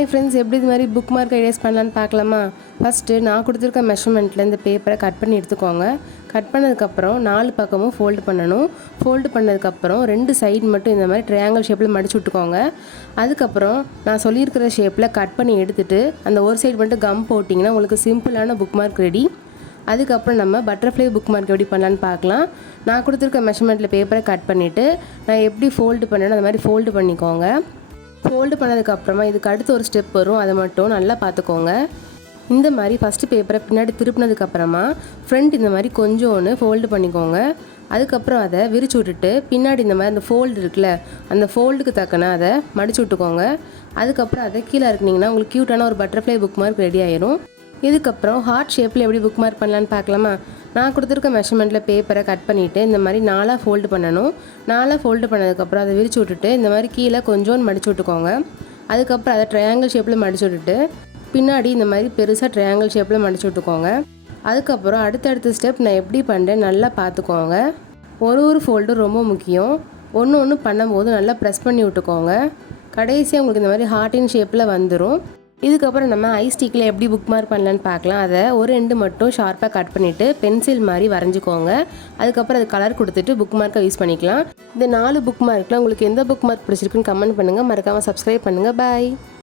Hi friends, எப்படி இது மாதிரி புக் மார்க் ஐடியாஸ் பண்ணலான்னு பார்க்கலாமா? ஃபஸ்ட்டு நான் கொடுத்துருக்க மெஷர்மெண்ட்டில் இந்த பேப்பரை கட் பண்ணி எடுத்துக்கோங்க. கட் பண்ணதுக்கப்புறம் 4 பக்கமும் ஃபோல்டு பண்ணணும். ஃபோல்டு பண்ணதுக்கப்புறம் 2 சைடு மட்டும் இந்த மாதிரி ட்ரையாங்கிள் ஷேப்பில் மடிச்சு விட்டுக்கோங்க. அதுக்கப்புறம் நான் சொல்லியிருக்கிற ஷேப்பில் கட் பண்ணி எடுத்துகிட்டு அந்த ஒரு சைடு மட்டும் கம் போட்டிங்கன்னா உங்களுக்கு சிம்பிளான புக் மார்க் ரெடி. அதுக்கப்புறம் நம்ம பட்டர்ஃப்ளை புக் மார்க் எப்படி பண்ணலான்னு பார்க்கலாம். நான் கொடுத்துருக்க மெஷர்மெண்ட்டில் பேப்பரை கட் பண்ணிவிட்டு நான் எப்படி ஃபோல்டு பண்ணேன்னு அந்த மாதிரி ஃபோல்டு பண்ணிக்கோங்க. ஃபோல்டு பண்ணதுக்கப்புறமா இதுக்கு அடுத்து ஒரு ஸ்டெப் வரும், அதை மட்டும் நல்லா பார்த்துக்கோங்க. இந்த மாதிரி ஃபஸ்ட்டு பேப்பரை பின்னாடி திருப்பினதுக்கப்புறமா ஃப்ரண்ட் இந்த மாதிரி கொஞ்சோன்னு ஃபோல்டு பண்ணிக்கோங்க. அதுக்கப்புறம் அதை விரிச்சு விட்டுட்டு பின்னாடி இந்த மாதிரி அந்த ஃபோல்டு இருக்குல்ல, அந்த ஃபோல்டுக்கு தக்கன அதை மடிச்சு விட்டுக்கோங்க. அதுக்கப்புறம் அதை கீழே இருக்குனிங்கன்னா உங்களுக்கு க்யூட்டான ஒரு பட்டர்ஃப்ளை புக் மார்க் ரெடி ஆயிரும். இதுக்கப்புறம் ஹார்ட் ஷேப்பில் எப்படி புக் மார்க் பண்ணலான்னு பார்க்கலாமா? நான் கொடுத்துருக்க மெஷர்மெண்ட்டில் பேப்பரை கட் பண்ணிவிட்டு இந்த மாதிரி 4 ஃபோல்டு பண்ணணும். 4 ஃபோல்டு பண்ணதுக்கப்புறம் அதை விரிச்சு விட்டுட்டு இந்த மாதிரி கீழே கொஞ்சோன்னு மடிச்சு விட்டுக்கோங்க. அதுக்கப்புறம் அதை ட்ரையாங்கிள் ஷேப்பில் மடிச்சு விட்டுட்டு பின்னாடி இந்த மாதிரி பெருசாக ட்ரையாங்கிள் ஷேப்பில் மடிச்சு விட்டுக்கோங்க. அதுக்கப்புறம் அடுத்தடுத்த ஸ்டெப் நான் எப்படி பண்ணுறேன் நல்லா பார்த்துக்கோங்க. ஒரு ஃபோல்டும் ரொம்ப முக்கியம். ஒன்று பண்ணும்போது நல்லா ப்ரெஸ் பண்ணி விட்டுக்கோங்க. கடைசியாக உங்களுக்கு இந்த மாதிரி ஹார்ட்டின் ஷேப்பில் வந்துடும். இதுக்கப்புறம் நம்ம ஐ ஸ்டிக்கில் எப்படி புக் மார்க் பண்ணலான்னு பார்க்கலாம். அதை ஒரு எண்டு மட்டும் ஷார்ப்பாக கட் பண்ணிவிட்டு பென்சில் மாதிரி வரைஞ்சிக்கோங்க. அதுக்கப்புறம் அது கலர் கொடுத்துட்டு புக் மார்க்கை யூஸ் பண்ணிக்கலாம். இந்த 4 புக் மார்க்கில் உங்களுக்கு எந்த புக் மார்க் பிடிச்சிருக்குன்னு கமெண்ட் பண்ணுங்கள். மறக்காமல் சப்ஸ்கிரைப் பண்ணுங்கள். பாய்.